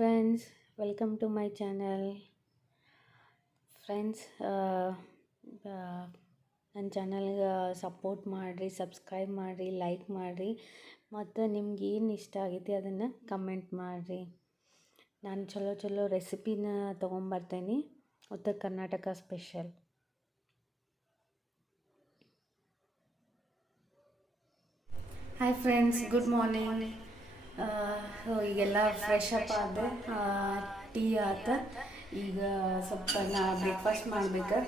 friends, welcome to my channel. Friends, ನನ್ನ ಚಾನಲ್ಗೆ support ಮಾಡಿರಿ, ಸಬ್ಸ್ಕ್ರೈಬ್ ಮಾಡಿರಿ, ಲೈಕ್ ಮಾಡಿರಿ ಮತ್ತು ನಿಮ್ಗೆ ಏನು ಇಷ್ಟ ಆಗೈತಿ ಅದನ್ನು ಕಮೆಂಟ್ ಮಾಡಿರಿ. ನಾನು ಚಲೋ ರೆಸಿಪಿನ ತೊಗೊಂಬರ್ತೇನೆ, ಉತ್ತರ Karnataka special. Hi friends, good morning. ಈಗೆಲ್ಲ ಫ್ರೆಶ್ ಅಪ್ ಆದ, ಟೀ ಆತ. ಈಗ ಸ್ವಲ್ಪ ಬ್ರೇಕ್ಫಾಸ್ಟ್ ಮಾಡ್ಬೇಕು.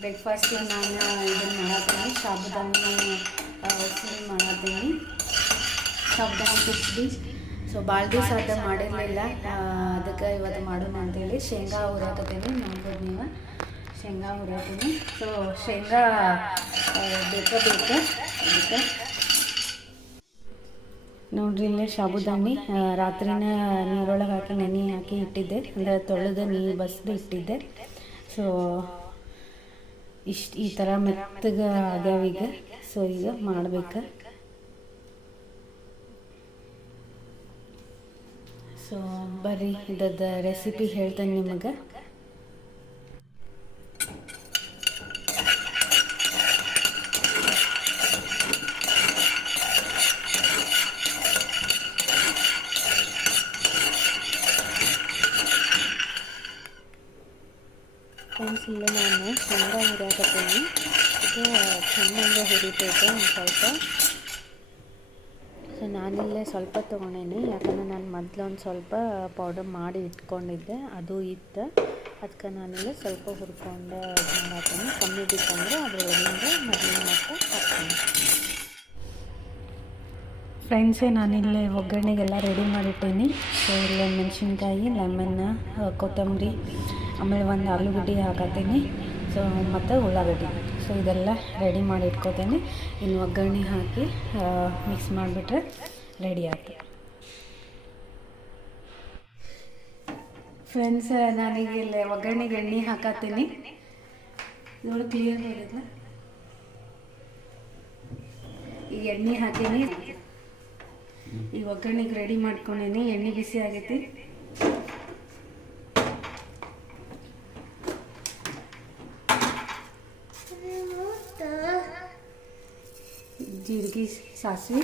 ಬ್ರೇಕ್ಫಾಸ್ಟಿಗೆ ನಾನು ಇದನ್ನು ಮಾಡತ್ತೀನಿ, ಸಾಬುದಾನಿ ಸಿಹಿ ಮಾಡತ್ತೀನಿ, ಸಾಬುದಾನಿ ಕಿಚಡಿ. ಸೊ ಭಾಳ ದಿವಸ ಅದು ಮಾಡಿರಲಿಲ್ಲ, ಅದಕ್ಕೆ ಇವತ್ತು ಮಾಡೋಣ ಅಂತೇಳಿ ಶೇಂಗಾ ಹುರಿಯಾಕತ್ತೀನಿ. ನೋಡ್ಬೋದು ನೀವು, ಶೇಂಗಾ ಹುರಿಯಾತೀನಿ. ಸೊ ಶೇಂಗಾ ಬೇಕು ಅದಕ್ಕೆ ನೋಡ್ರಿ, ಇಲ್ಲೇ ಸಾಬುದಾನಿ ರಾತ್ರಿನ ನೀರೊಳಗೆ ಹಾಕಿ ನೆನೆ ಹಾಕಿ ಇಟ್ಟಿದ್ದೆ, ಅಂದರೆ ತೊಳೆದು ನೀರು ಬಸ್ದು ಇಟ್ಟಿದ್ದೆ. ಸೊ ಈ ಥರ ಮೆತ್ತಗೆ ಆಗ್ಯಾವೀಗ. ಸೊ ಈಗ ಮಾಡ್ಬೇಕು. ಸೊ ಬರ್ರಿ ಇದ್ದದ್ದು ರೆಸಿಪಿ ಹೇಳ್ತೇನೆ ನಿಮಗೆ. ಫ್ರೆಂಡ್ಸ್, ಇಲ್ಲೇ ನಾನು ಶೇಂಗಾ ಹುರಿಯಾಕತ್ತೀನಿ. ಇದು ಚೆನ್ನಾಗಿ ಹುರಿಬೇಕು ಒಂದು ಸ್ವಲ್ಪ. ಸೊ ನಾನಿಲ್ಲೇ ಸ್ವಲ್ಪ ತೊಗೊಂಡೇನಿ, ಯಾಕಂದರೆ ನಾನು ಮೊದಲು ಒಂದು ಸ್ವಲ್ಪ ಪೌಡರ್ ಮಾಡಿ ಇಟ್ಕೊಂಡಿದ್ದೆ, ಅದು ಇತ್ತು. ಅದಕ್ಕೆ ನಾನಿಲ್ಲೇ ಸ್ವಲ್ಪ ಹುರ್ಕೊಂಡು ಮಾಡಾತೀನಿ. ಕಮ್ಮಿ ಬಿತ್ತಂದರೆ ಅದರೊಳಗಿಂದ ಮೊದಲಿನ ಮತ್ತು ಹಾಕ್ತೀನಿ. ಫ್ರೆಂಡ್ಸೇ, ನಾನಿಲ್ಲೇ ಒಗ್ಗರಣೆಗೆಲ್ಲ ರೆಡಿ ಮಾಡಿಟ್ಟೇನಿ. ಸೊ ಇಲ್ಲೇ ಮೆಣಸಿನ್ಕಾಯಿ, ಲೆಮನ್, ಕೊತ್ತಂಬರಿ, ಆಮೇಲೆ ಒಂದು ಆಲೂಗಡ್ಡೆ ಹಾಕತ್ತೀನಿ. ಸೊ ಮತ್ತು ಉಳ್ಳಾಗಡ್ಡಿ. ಸೊ ಇದೆಲ್ಲ ರೆಡಿ ಮಾಡಿ ಇಟ್ಕೋತೀನಿ. ಇನ್ನು ಒಗ್ಗರಣೆ ಹಾಕಿ ಮಿಕ್ಸ್ ಮಾಡಿಬಿಟ್ರೆ ರೆಡಿ ಆಯ್ತು. ಫ್ರೆಂಡ್ಸ್, ನಾನೀಗ ಇಲ್ಲಿ ಒಗ್ಗರಣೆಗೆ ಎಣ್ಣೆ ಹಾಕತ್ತೀನಿ. ನೋಡಿ, ಕ್ಲಿಯರ್ ಬರುತ್ತೆ. ಈಗ ಎಣ್ಣೆ ಹಾಕೀನಿ, ಈ ಒಗ್ಗರಣೆಗೆ ರೆಡಿ ಮಾಡ್ಕೊಂಡೀನಿ. ಎಣ್ಣೆ ಬಿಸಿ ಆಗೈತಿ. ಜೀರಿಗೆ, ಸಾಸಿವೆ.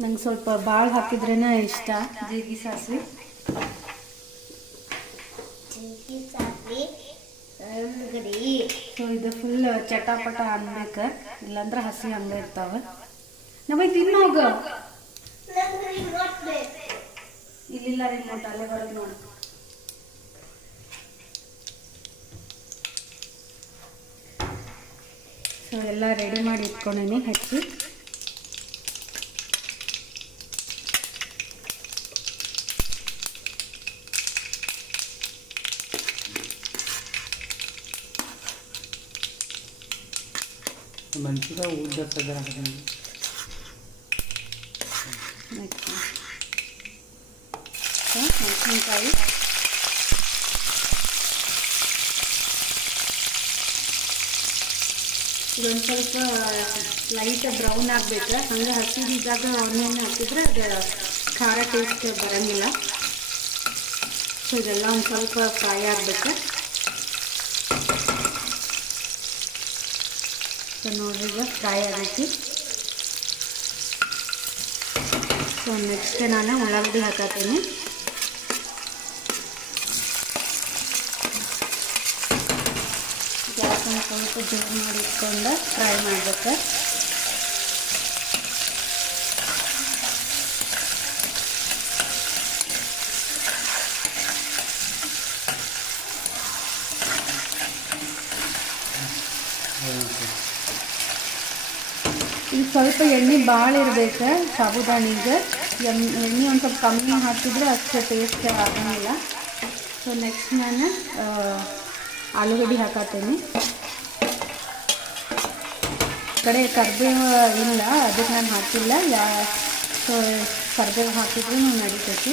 ನಂಗೆ ಸ್ವಲ್ಪ ಭಾಳ ಹಾಕಿದ್ರೇ ಇಷ್ಟ ಜೀರಿಗೆ ಸಾಸಿವೆ. ಸೊ ಇದು ಫುಲ್ ಚಟಾಪಟ ಅನ್ಬೇಕು, ಇಲ್ಲಾಂದ್ರೆ ಹಸಿ ಹಂಗೆ ಇರ್ತಾವೆ. ನಮಗೆ ತಿನ್ನೋಗ ಇಲ್ಲಿಲ್ಲ ರಿಮೋಟ್, ಅಲ್ಲೇ ಬರೋದು ನೋಡಿ. ಸೊ ಎಲ್ಲ ರೆಡಿ ಮಾಡಿ ಇಟ್ಕೊಂಡೇನಿ ಹೆಚ್ಚಿ. మంచిగా ఊడ్చేస్తుంది. ಮೆಣಸಿನ್ಕಾಯಿ, ಇದೊಂದು ಸ್ವಲ್ಪ ಲೈಟ್ ಬ್ರೌನ್ ಆಗಬೇಕು. ಹಂಗೆ ಹಸಿದಿದ್ದಾಗ ಆನಿಯನ್ ಹಾಕಿದ್ರೆ ಅದು ಖಾರ ಟೇಸ್ಟ್ ಬರೋಂಗಿಲ್ಲ. ಸೊ ಇದೆಲ್ಲ ಒಂದು ಸ್ವಲ್ಪ ಫ್ರೈ ಆಗಬೇಕು. ಸೊ ನೋಡ್ರಿ, ಈಗ ಫ್ರೈ ಆಗೈತಿ. ಸೊ ನೆಕ್ಸ್ಟ್ ನಾನು ಉಳ್ಳಾಗಡ್ಡಿ ಹಾಕತ್ತೀನಿ. ಗ್ಯಾಸ್ ಒಂದು ಸ್ವಲ್ಪ ಜೋರು ಮಾಡಿ ಇಟ್ಕೊಂಡು ಫ್ರೈ ಮಾಡಬೇಕು. ಇದು ಸ್ವಲ್ಪ ಎಣ್ಣೆ ಭಾಳ ಇರಬೇಕು ಸಾಬುದಾನಿಗೆ. ಎಣ್ಣೆ ಒಂದು ಸ್ವಲ್ಪ ಕಮ್ಮಿ ಹಾಕಿದ್ರೆ ಅಷ್ಟು ಟೇಸ್ಟ್ ಆಗಂಗಿಲ್ಲ. ಸೊ ನೆಕ್ಸ್ಟ್ ನಾನು ಆಲೂಗಡ್ಡೆ ಹಾಕತ್ತೀನಿ. ಕಡೆ ಕರಿಬೇವು ಇಲ್ಲ, ಅದಕ್ಕೆ ನಾನು ಹಾಕಿಲ್ಲ. ಸೊ ಕರಿಬೇವು ಹಾಕಿದ್ರೂ ನಡೀತೈತಿ.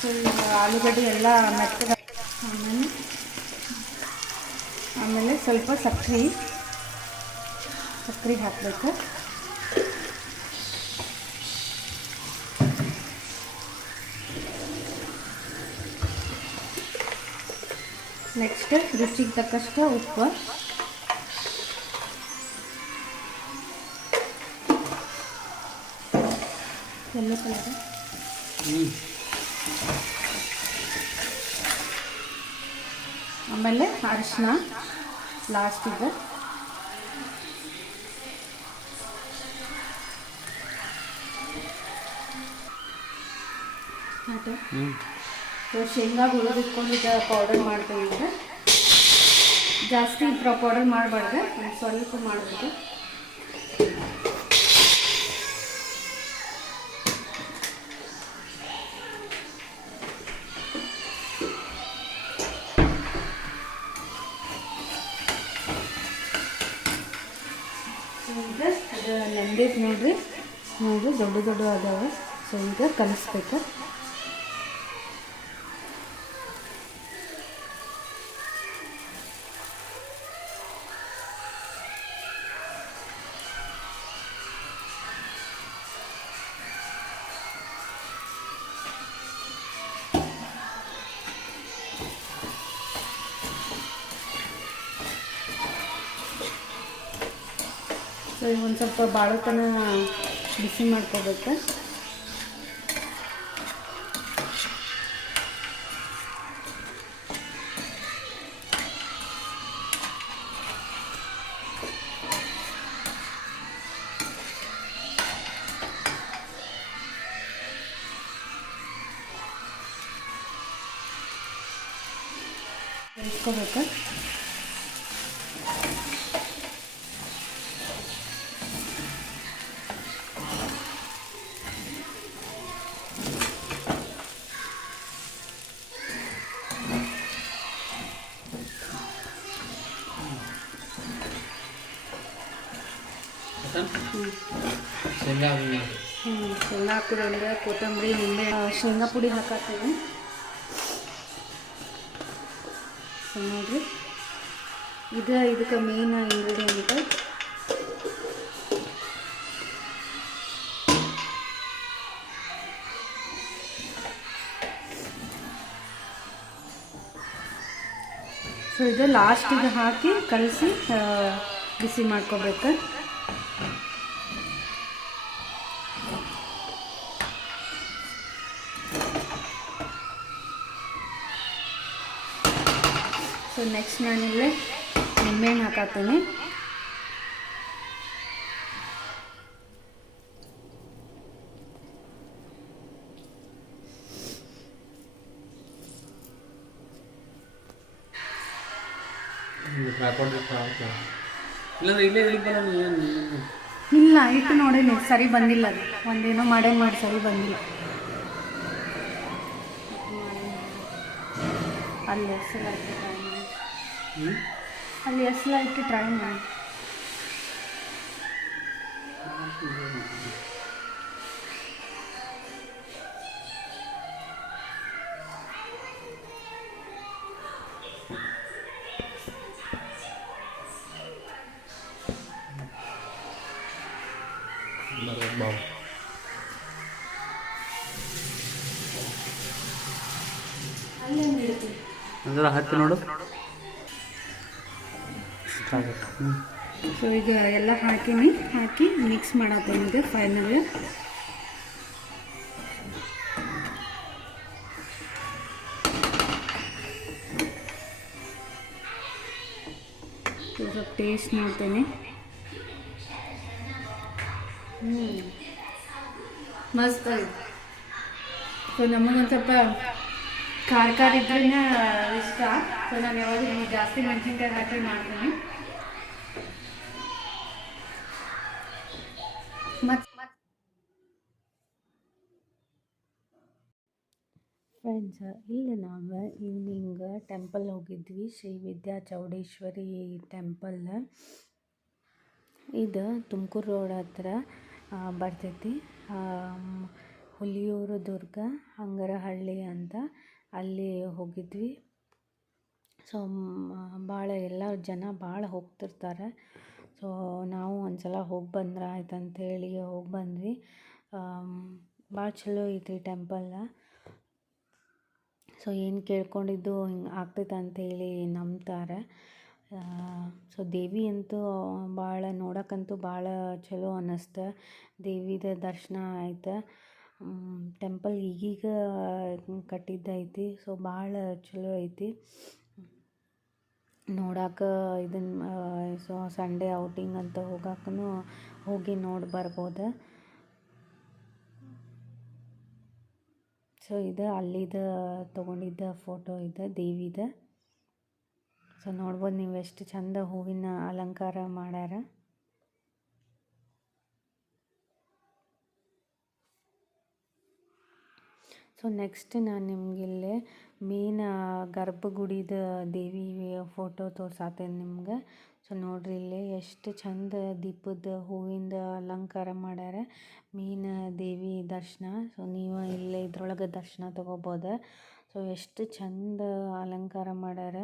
ಸೊ ಆಲೂಗಡ್ಡೆ ಎಲ್ಲ ಮೆತ್ತಗೆ ಆಮೇಲೆ ಸ್ವಲ್ಪ ಸಕ್ಕರೆ, ಸಕ್ಕರೆ ಹಾಕಬೇಕು. ನೆಕ್ಸ್ಟ್ ರುಚಿಗೆ ತಕ್ಕಷ್ಟು ಉಪ್ಪು, ಎಲ್ಲೋ ಕಲರ್, ಆಮೇಲೆ ಅರಿಶಿನ ಲಾಸ್ಟಿಗೆ. ಶೇಂಗಾ ಹುರಿದಿಟ್ಕೊಂಡಿದ್ದ ಪೌಡರ್ ಮಾಡ್ತೀವಿ. ಈಗ ಜಾಸ್ತಿ ಪೌಡರ್ ಮಾಡಬಾರ್ದು, ಒಂದು ಸ್ವಲ್ಪ ಮಾಡಬೇಕು. ಈಗ ಅದು ನೆಂದೈತೆ ನೋಡ್ರಿ ದೊಡ್ಡ ಅದಾವೆ. ಸೊ ಈಗ ಕಲಿಸ್ಬೇಕು. ಸೊ ಒಂದು ಸ್ವಲ್ಪ ಬಾಳೆತನ ಬಿಸಿ ಮಾಡ್ಕೋಬೇಕು. ಬೇಯಿಸ್ಕೋಬೇಕು. ಶೇಂಗಾ ಹಾಕಿದ್ರೆ ಕೊತ್ತಂಬರಿ, ನಿಂಬೆ, ಶೇಂಗಾ ಪುಡಿ ಹಾಕತ್ತೀವಿ. ಸೊ ನೋಡಿರಿ, ಇದಕ್ಕೆ ಮೇನ್ ಇಂಗ್ರೀಡಿಯೆಂಟ್. ಸೊ ಇದು ಲಾಸ್ಟಿಗೆ ಹಾಕಿ ಕಲಸಿ ಬಿಸಿ ಮಾಡ್ಕೋಬೇಕು. ಸೊ ನೆಕ್ಸ್ಟ್ ನಾನಿಲ್ಲೇ ನಿಂಬೆಹಣ್ಣು ಹಾಕತ್ತೀನಿ. ಇಲ್ಲ, ಇಟ್ಟು ನೋಡಿ ಸರಿ ಬಂದಿಲ್ಲ. ಅದು ಒಂದೇನೋ ಮಾಡಿ ಸರಿ ಬಂದಿಲ್ಲ. ಅಲ್ಲಿ ಹೆಸರು ಹಾಕಿ ಟ್ರೈ ಮಾಡಿ, ಅಲ್ಲಿ ಹೆಸರು ಹಾಕಿ ಟ್ರೈ ಮಾಡಿ. ಅಂದ್ರೆ ಹತ್ತಿ ನೋಡು. ಸೊ ಈಗ ಎಲ್ಲ ಹಾಕಿ ಮಿಕ್ಸ್ ಮಾಡತ್ತೇನೆ. ಈಗ ಫೈನಲ್ ಸ್ವಲ್ಪ ಟೇಸ್ಟ್ ನೋಡ್ತೇನೆ. ಮಸ್ತ್. ಸೊ ನಮಗೊಂದು ಸ್ವಲ್ಪ ಖಾರ ಇದ್ರೇ ಇಷ್ಟ. ಸೊ ನಾನು ಯಾವಾಗ ಜಾಸ್ತಿ ಮೆಣಸಿನ್ಕಾಯಿ ಹಾಕಿ ಮಾಡ್ತೀನಿ. ಫ್ರೆಂಡ್ಸ್, ಇಲ್ಲಿ ನಾವು ಈವ್ನಿಂಗ್ ಟೆಂಪಲ್ ಹೋಗಿದ್ವಿ, ಶ್ರೀ ವಿದ್ಯಾ ಚೌಡೇಶ್ವರಿ ಟೆಂಪಲ್. ಇದು ತುಮಕೂರು ರೋಡ್ ಹತ್ರ ಬರ್ತೈತಿ. ಹುಲಿಯೂರು ದುರ್ಗ ಹಂಗರಹಳ್ಳಿ ಅಂತ ಅಲ್ಲಿ ಹೋಗಿದ್ವಿ. ಸೊ ಭಾಳ ಎಲ್ಲ ಜನ ಭಾಳ ಹೋಗ್ತಿರ್ತಾರೆ. ಸೊ ಸೊ ನಾವು ಒಂದು ಸಲ ಹೋಗಿ ಬಂದ್ರೆ ಆಯ್ತು ಅಂತೇಳಿ ಹೋಗಿ ಬಂದ್ವಿ. ಭಾಳ ಚಲೋ ಐತಿ ಟೆಂಪಲ್ಲ. ಸೊ ಏನು ಕೇಳ್ಕೊಂಡಿದ್ದು ಹಿಂಗೆ ಆಗ್ತೈತೆ ಅಂತೇಳಿ ನಂಬ್ತಾರೆ. ಸೊ ದೇವಿ ಅಂತೂ ಭಾಳ ನೋಡೋಕ್ಕಂತೂ ಭಾಳ ಚಲೋ ಅನ್ನಿಸ್ತು. ದೇವಿದ ದರ್ಶನ ಆಯ್ತು. ಟೆಂಪಲ್ ಈಗೀಗ ಕಟ್ಟಿದ್ದೈತಿ. ಸೊ ಭಾಳ ಚಲೋ ಐತಿ ನೋಡಕ್ಕೆ. ಇದನ್ನು ಸೊ ಸಂಡೇ ಔಟಿಂಗ್ ಅಂತ ಹೋಗಕ್ಕೂ ಹೋಗಿ ನೋಡಿ ಬರ್ಬೋದು. ಸೊ ಇದು ಅಲ್ಲಿದ ತೊಗೊಂಡಿದ್ದ ಫೋಟೋ ಇದೆ ದೇವಿದ. ಸೊ ನೋಡ್ಬೋದು ನೀವು ಎಷ್ಟು ಚಂದ ಹೂವಿನ ಅಲಂಕಾರ ಮಾಡ್ಯಾರ. ಸೊ ನೆಕ್ಸ್ಟ್ ನಾನು ನಿಮಗಿಲ್ಲಿ ಮೇನ್ ಗರ್ಭಗುಡಿದ ದೇವಿ ಫೋಟೋ ತೋರ್ಸಾತೇನೆ ನಿಮ್ಗೆ. ಸೊ ನೋಡ್ರಿ ಇಲ್ಲಿ ಎಷ್ಟು ಚಂದ ದೀಪದ ಹೂವಿಂದ ಅಲಂಕಾರ ಮಾಡ್ಯಾರ. ಮೇನ್ ದೇವಿ ದರ್ಶನ. ಸೊ ನೀವು ಇಲ್ಲೇ ಇದ್ರೊಳಗೆ ದರ್ಶನ ತೊಗೋಬೋದು. ಸೊ ಎಷ್ಟು ಚಂದ ಅಲಂಕಾರ ಮಾಡ್ಯಾರ.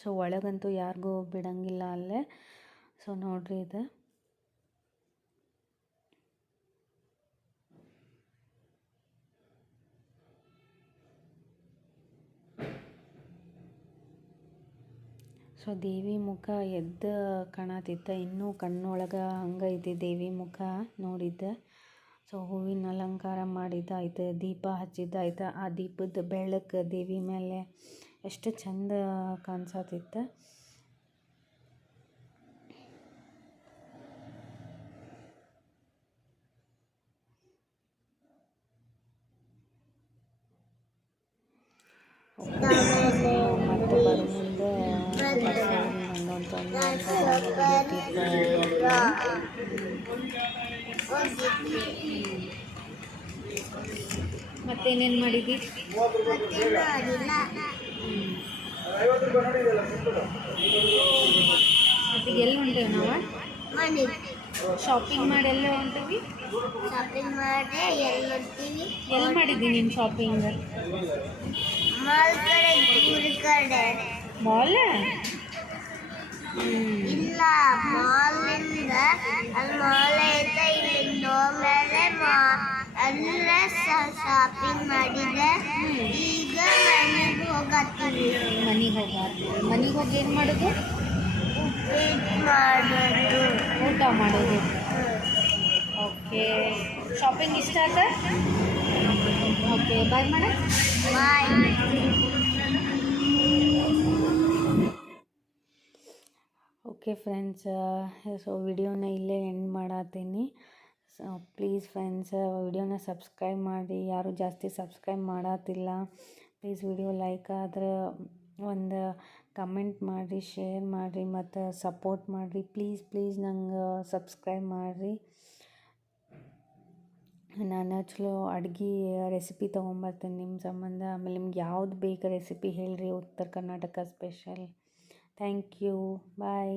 ಸೊ ಒಳಗಂತೂ ಯಾರಿಗೂ ಬಿಡಂಗಿಲ್ಲ ಅಲ್ಲೇ. ಸೊ ನೋಡ್ರಿ ಇದು ಸೊ ದೇವಿ ಮುಖ ಎದ್ದು ಕಾಣತಿತ್ತು. ಇನ್ನೂ ಕಣ್ಣೊಳಗೆ ಹಂಗೈತಿ ದೇವಿ ಮುಖ ನೋಡಿದ್ದೆ. ಸೊ ಹೂವಿನ ಅಲಂಕಾರ ಮಾಡಿದ್ದಾಯ್ತು, ದೀಪ ಹಚ್ಚಿದ್ದಾಯ್ತು. ಆ ದೀಪದ ಬೆಳಕು ದೇವಿ ಮೇಲೆ ಎಷ್ಟು ಚಂದ ಕಾಣಿಸತಿತ್ತು. ಮತ್ತು ಬರೋ ಮುಂದೆ ಮತ್ತೇನೇನು ಮಾಡಿದ್ದಿ? ಮತ್ತೆ ಎಲ್ಲಿ ಹೊಂಟೇವಿ ನಾವು? ಶಾಪಿಂಗ್ ಮಾಡಿ ಎಲ್ಲ ಹೊಂಟೀವಿ. ಶಾಪಿಂಗ್ ಮಾಡಿ ಎಲ್ಲಿ ಹೊಂಟೀವಿ? ಎಲ್ಲಿ ಮಾಡಿದ್ದೀನಿ ನೀನು ಶಾಪಿಂಗ್? ಮಾಲ್ ಕಡೆ, ಊರ ಕಡೆ. ಮಾಲ್? ಇಲ್ಲ, ಮಾಲಿಂದ ಅಲ್ಲಿ ಮಾಲ್ ಐತೆ, ಇಲ್ಲಿಂದ ಹೋದ್ಮೇಲೆ ಅಲ್ಲ ಶಾಪಿಂಗ್ ಮಾಡಿದೆ. ಈಗ ಮನೆಗೆ ಹೋಗತ್ತೀವಿ. ಮನೆಗೆ ಹೋಗಿ ಏನು ಮಾಡೋದು? ಮಾಡೋದು, ಊಟ ಮಾಡೋದು. ಓಕೆ, ಶಾಪಿಂಗ್ ಇಷ್ಟ ಆಯ್ತಾ? ಓಕೆ, ಬಾಯ್ ಮಾಡ. ಬಾಯ್. ಓಕೆ ಫ್ರೆಂಡ್ಸ್, ಸೊ ವಿಡಿಯೋನ ಇಲ್ಲೇ ಎಂಡ್ ಮಾಡತ್ತೀನಿ. ಸೊ ಪ್ಲೀಸ್ ಫ್ರೆಂಡ್ಸ್, ವಿಡಿಯೋನ ಸಬ್ಸ್ಕ್ರೈಬ್ ಮಾಡಿ. ಯಾರು ಜಾಸ್ತಿ ಸಬ್ಸ್ಕ್ರೈಬ್ ಮಾಡತ್ತಿಲ್ಲ. ಪ್ಲೀಸ್ ವಿಡಿಯೋ ಲೈಕ್ ಆದ್ರೆ ಒಂದು ಕಮೆಂಟ್ ಮಾಡಿರಿ, ಶೇರ್ ಮಾಡಿರಿ ಮತ್ತು ಸಪೋರ್ಟ್ ಮಾಡಿರಿ. ಪ್ಲೀಸ್ ನಂಗೆ ಸಬ್ಸ್ಕ್ರೈಬ್ ಮಾಡಿರಿ. ನಾನು ಚಲೋ ಅಡುಗೆ ರೆಸಿಪಿ ತೊಗೊಂಬರ್ತೀನಿ ನಿಮ್ಮ ಸಂಬಂಧ. ಆಮೇಲೆ ನಿಮ್ಗೆ ಯಾವ್ದು ಬೇಕು ರೆಸಿಪಿ ಹೇಳಿರಿ, Uttara Karnataka special. Thank you, bye.